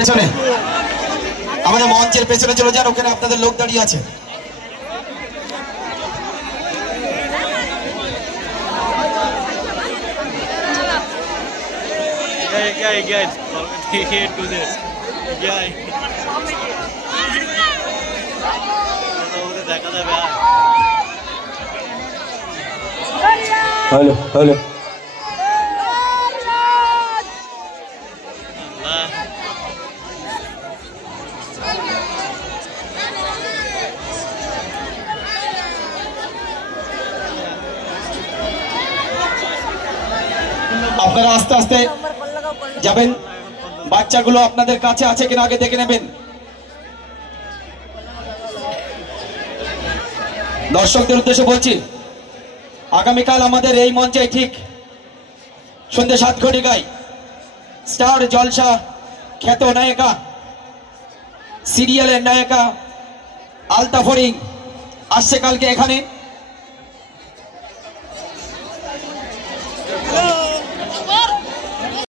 পেছনে, আমাদের মঞ্চের পেছনে চলে যান, ওখানে আপনাদের লোক দাঁড়িয়ে আছে। হ্যালো হ্যালো, আপনারা আস্তে আস্তে যাবেন। বাচ্চাগুলো আপনাদের কাছে আছে কিনা আগে দেখে নেবেন। দর্শকদের উদ্দেশ্যে বলছি, আগামীকাল আমাদের এই মঞ্চে ঠিক সন্ধ্যে 7 ঘটিকায় স্টার জলসা খ্যাত নায়িকা, সিরিয়ালের নায়িকা আলতা ফরিং আসছে কালকে এখানে।